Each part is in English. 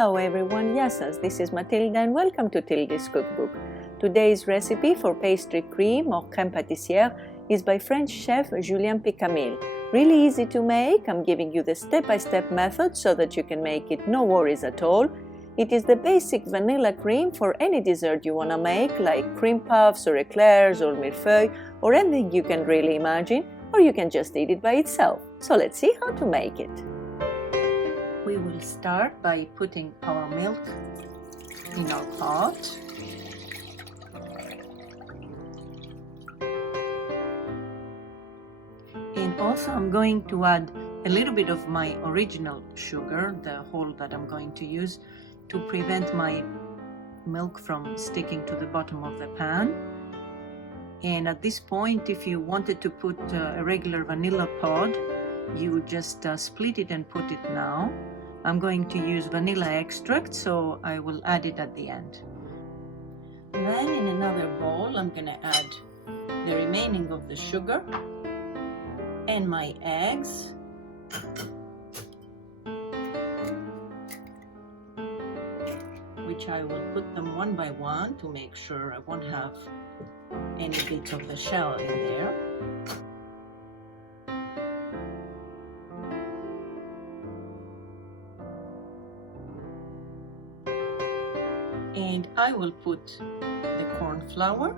Hello everyone, Yassas, this is Matilda and welcome to Tilda's Cookbook. Today's recipe for pastry cream or crème pâtissière is by French chef Julien Picamil. Really easy to make, I'm giving you the step-by-step method so that you can make it no worries at all. It is the basic vanilla cream for any dessert you want to make, like cream puffs or eclairs or millefeuille or anything you can really imagine, or you can just eat it by itself. So let's see how to make it. We will start by putting our milk in our pot. And also I'm going to add a little bit of my original sugar, the whole that I'm going to use, to prevent my milk from sticking to the bottom of the pan. And at this point, if you wanted to put a regular vanilla pod, you would just split it and put it now. I'm going to use vanilla extract, so I will add it at the end. Then in another bowl, I'm going to add the remaining of the sugar and my eggs. Which I will put them one by one to make sure I won't have any bits of the shell in there. And I will put the corn flour,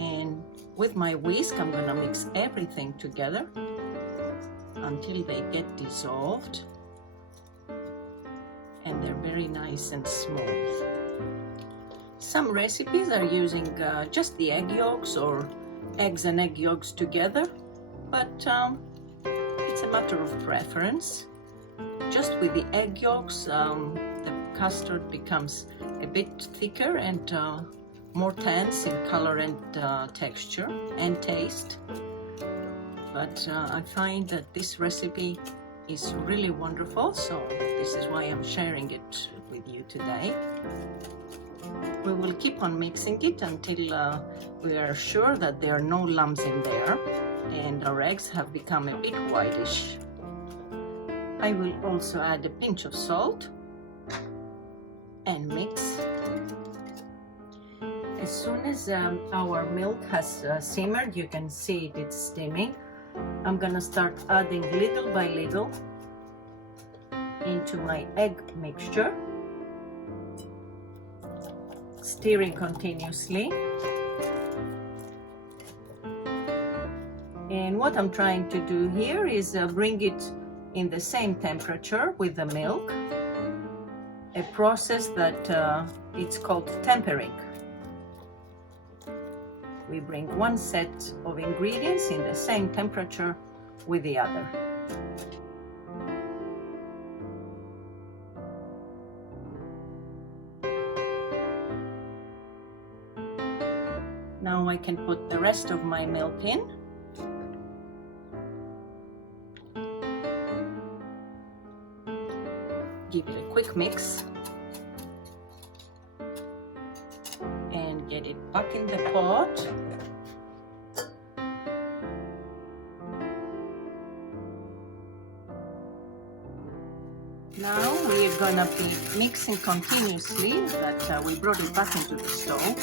and with my whisk I'm going to mix everything together until they get dissolved and they're very nice and smooth. Some recipes are using just the egg yolks or eggs and egg yolks together, but it's a matter of preference. Just with the egg yolks, the custard becomes a bit thicker and more dense in color and texture and taste. But I find that this recipe is really wonderful, so this is why I'm sharing it with you today. We will keep on mixing it until we are sure that there are no lumps in there and our eggs have become a bit whitish. I will also add a pinch of salt and mix. As soon as our milk has simmered, you can see it's steaming. I'm gonna start adding little by little into my egg mixture, stirring continuously. And what I'm trying to do here is bring it in the same temperature with the milk, a process that it's called tempering. We bring one set of ingredients in the same temperature with the other. Now I can put the rest of my milk in. Give it a quick mix and get it back in the pot. Now we are gonna be mixing continuously, that we brought it back into the stove,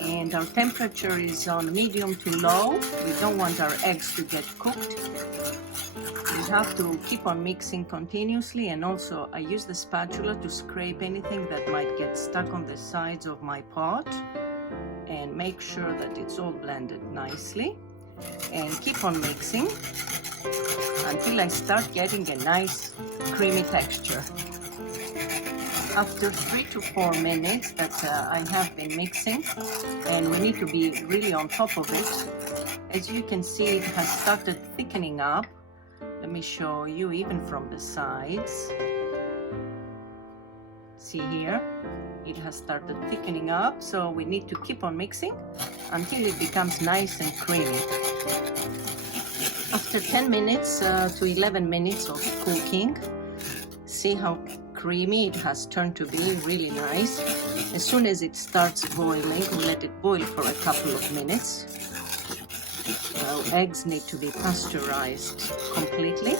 and our temperature is on medium to low. We don't want our eggs to get cooked. You have to keep on mixing continuously, and also I use the spatula to scrape anything that might get stuck on the sides of my pot and make sure that it's all blended nicely, and keep on mixing until I start getting a nice creamy texture. After 3 to 4 minutes that I have been mixing, and we need to be really on top of it, as you can see it has started thickening up. Let me show you even from the sides. See here, it has started thickening up, so we need to keep on mixing until it becomes nice and creamy. After 10 minutes to 11 minutes of cooking, see how creamy it has turned to be, really nice. As soon as it starts boiling, we let it boil for a couple of minutes. Well, eggs need to be pasteurized completely.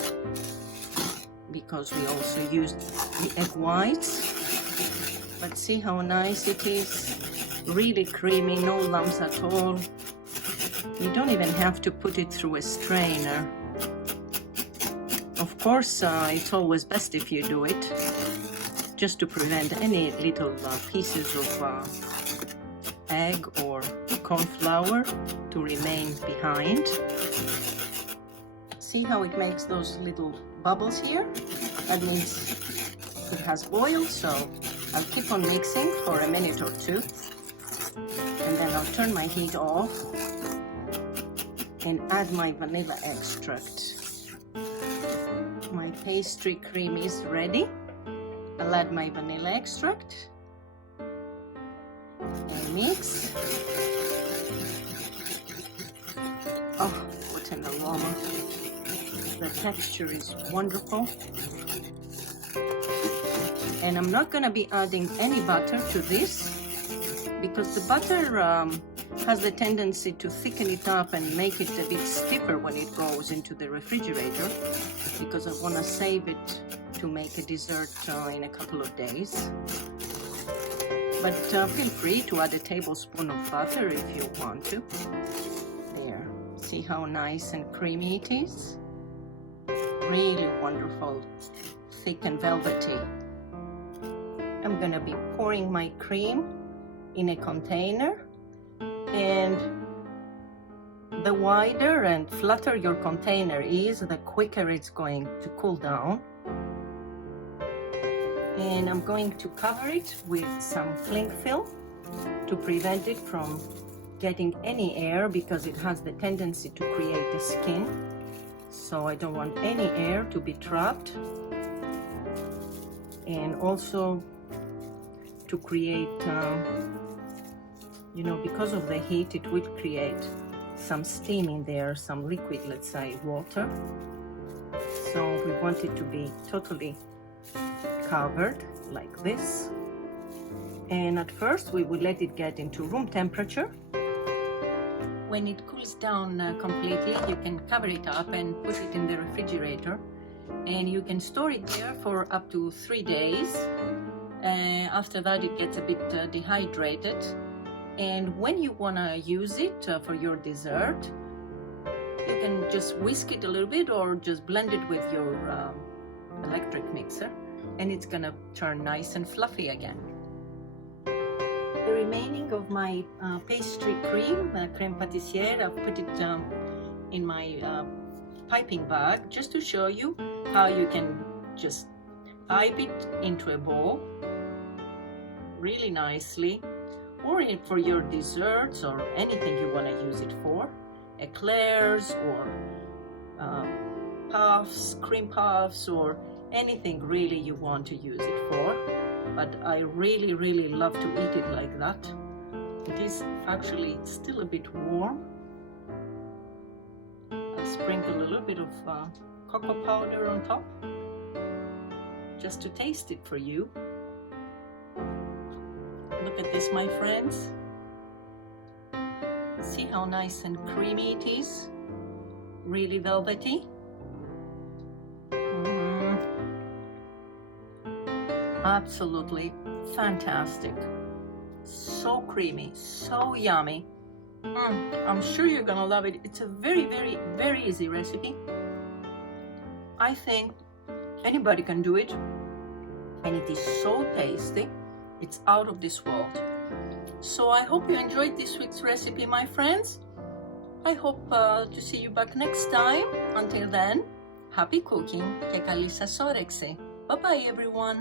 because we also used the egg whites. But see how nice it is, really creamy, no lumps at all. You don't even have to put it through a strainer. Of course, it's always best if you do it, just to prevent any little pieces of egg or corn flour to remain behind. See how it makes those little bubbles here? That means it has boiled, so I'll keep on mixing for a minute or two, and then I'll turn my heat off and add my vanilla extract. My pastry cream is ready. I'll add my vanilla extract and mix. Oh, what an aroma. The texture is wonderful. And I'm not going to be adding any butter to this because the butter has the tendency to thicken it up and make it a bit stiffer when it goes into the refrigerator, because I want to save it to make a dessert in a couple of days. But feel free to add a tablespoon of butter if you want to. There, see how nice and creamy it is? Really wonderful, thick and velvety. I'm gonna be pouring my cream in a container, and the wider and flatter your container is, the quicker it's going to cool down. And I'm going to cover it with some cling film to prevent it from getting any air, because it has the tendency to create a skin. So I don't want any air to be trapped, and also to create, you know, because of the heat, it will create some steam in there, some liquid, let's say water. So we want it to be totally covered like this. And at first we will let it get into room temperature. When it cools down completely, you can cover it up and put it in the refrigerator, and you can store it there for up to 3 days. After that it gets a bit dehydrated, and when you want to use it for your dessert, you can just whisk it a little bit or just blend it with your electric mixer, and it's gonna turn nice and fluffy again. The remaining of my pastry cream, Crème Pâtissière, I've put it in my piping bag just to show you how you can just pipe it into a bowl really nicely, or for your desserts or anything you want to use it for, eclairs or puffs, cream puffs, or anything really you want to use it for. But I really love to eat it like that. It is actually still a bit warm. I'll sprinkle a little bit of cocoa powder on top just to taste it for you. Look at this, my friends. See how nice and creamy it is? Really velvety. Absolutely fantastic. So creamy, so yummy. I'm sure you're gonna love it. It's a very easy recipe. I think anybody can do it, and it is so tasty. It's out of this world. So I hope you enjoyed this week's recipe, my friends. I hope to see you back next time. Until then, happy cooking και καλή σας όρεξη. Bye bye everyone.